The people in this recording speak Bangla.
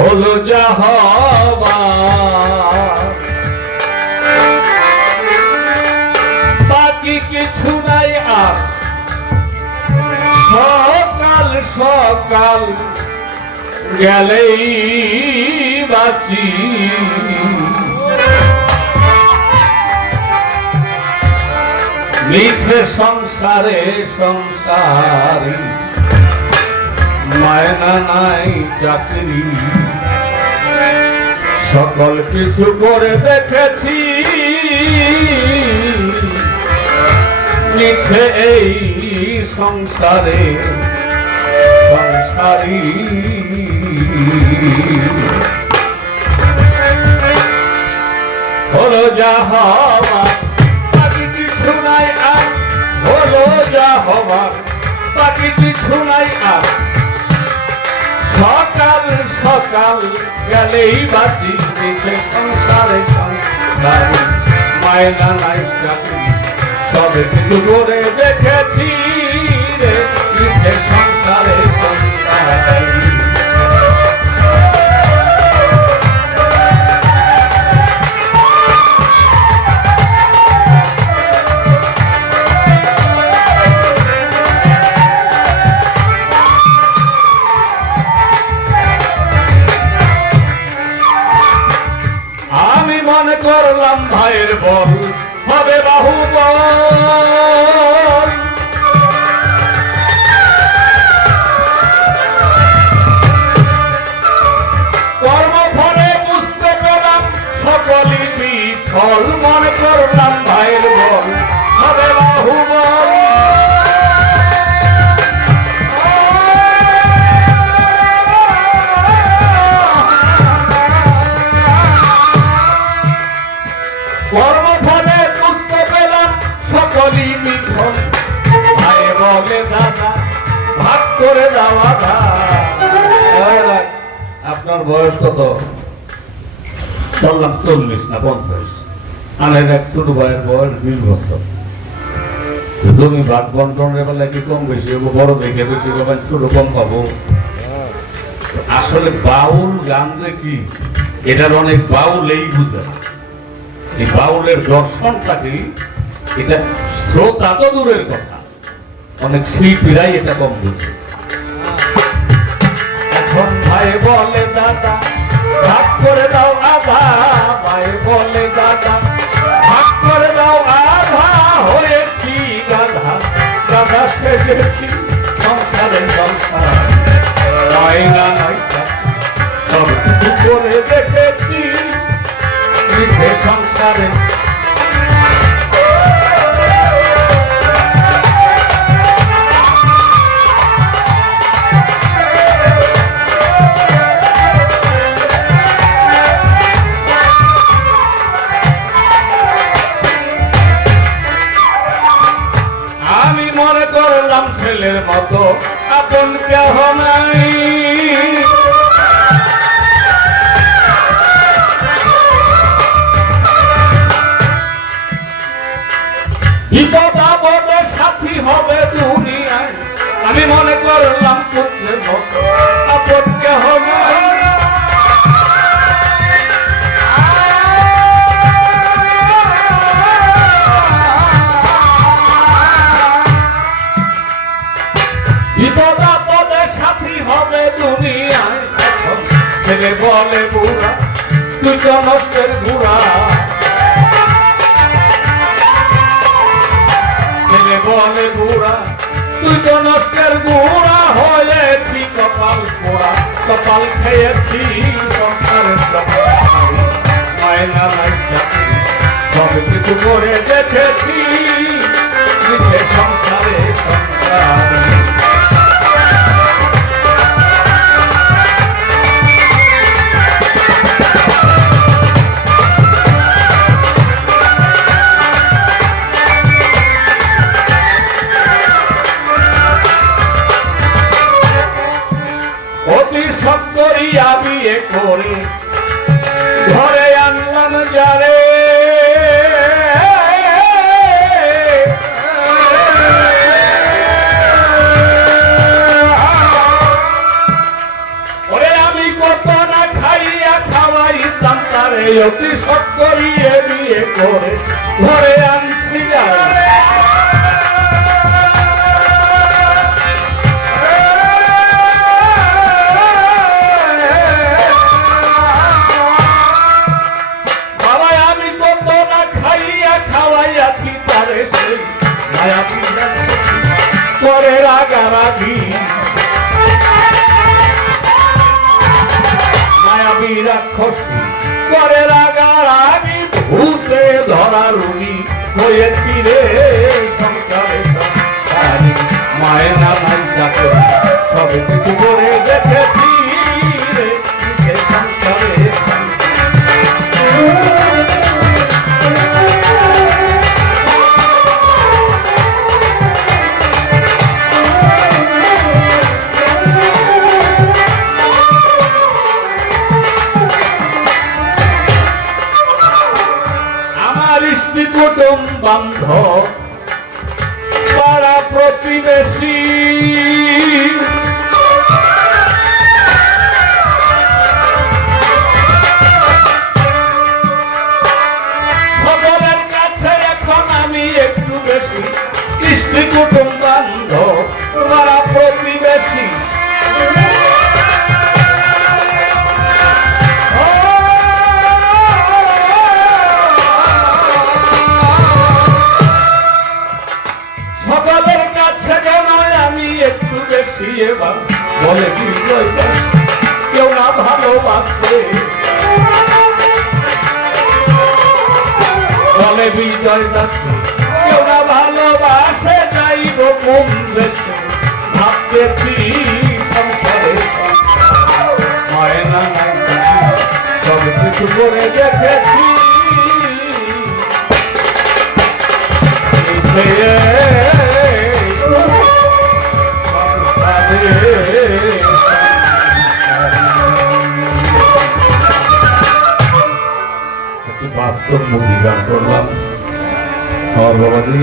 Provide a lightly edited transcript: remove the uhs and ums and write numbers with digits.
হলো যা হবার, বাকি কিছু নাই আর। সকাল সকাল গেলেই বাঁচি, মিছে সংসারে সংসারী, মায়না নাই চাকরি। সকল কিছু করে দেখেছি, মিছে এই সংসারে সংসারী। হলো যা হবার, বাকি কিছু নাই আর। হলো যা হবার, বাকি কিছু নাই আর। সকাল সকাল গেলেই বাঁচি, মিছে সংসারে সংসারী, মায়না নাই চাকরি। সব কিছু করে দেখেছি রে, মিছে সংসারে সংসারী। আমি মনে করলাম ভাইয়ের বল হবে বাহুবল, কর্মফলে বুঝতে পেলাম সকলই বিফল। মনে করলাম ভাইয়ের বল হবে বাহুবল, কর্মফলে বুঝতে পেলাম সকলই বিফল। ভাই বলে দাদা ভাগ করে দেওয়া দা। আপনার বয়স কত? বললাম 40 না 50। আমার এক ছোট ভাইয়ের বয়স 20 বছর। জমি ভাগ বন্টনের বেলা কি কম বেশি হবো? বড় দেখে বেশি পাবেন, ছোট কম পাবো। আসলে বাউল গান যে কি, এটার অনেক বাউলেই বুঝে। এই বাউলের দর্শনটা কি, এটা শ্রোতা তো দূরের কথা, অনেক শিল্পীরাই এটা কম বুঝে। এখন ভাই বলে দাদা ভাগ করে দাও আধা, ভাই বলে দাদা ভাগ করে দাও আধা। হয়েছি গাধা, গাধা সেজেছি সংসারে সংসার, মায়না নাই সব কিছু করে দেখেছি, মিছে সংসারে। আমি মনে করলাম ছেলের মতো আপন কেহ নাই, বিপদ আপদে সাথী হবে দুনিয়ায়। আমি মনে করলাম পুত্রের মতো আপন কেহ নাই, বিপদ আপদে সাথী হবে দুনিয়ায়। ছেলে বলে বুড়া তুই তো নষ্টের ঘুরা, ছেলে বলে বুড়া তুই তো নষ্টের গুড়া। হয়েছি কপাল পোড়া, কপাল খেয়েছি সংসারের মায়না নাই চাকরি। সব কিছু করে দেখেছি, মিছে সংসারে সংসারী। অতি সত্তরিয়া বিয়ে করে ঘরে আনলাম যারে, ওরে আমি কত না তারে অতি সৎ করিয়ে বিয়ে করে ঘরে আনছিলাম। বাবা আমি কত না খাইয়া খাওয়াইয়াছি তারে সেই মায়া করে রাগারাগি মায়াবী রাক্ষসী করে রাগারাগি ভূতে ধরা রুগী হয়েছি রে সংসারে সংসারী মায়ের নাই যাতে সব কিছু করে দেখেছি রে সংসারে কুটুম বান্ধব পাড়া প্রতিবেশী সকলের কাছে এখন আমি একটু বেশি কৃষ্টি কুটুম বান্ধব পাড়া প্রতিবেশী একটু বেশি এবার বলে বিজয় দাস কেউ না ভালোবাসে বলে বিজয় দাস কেউ না ভালোবাসে যাইব কোন দেশে ভাবতেছি সংসারে হয় না সব কিছু করে দেখেছি বাস্তব মুভি গান করলাম আমার বাবাজি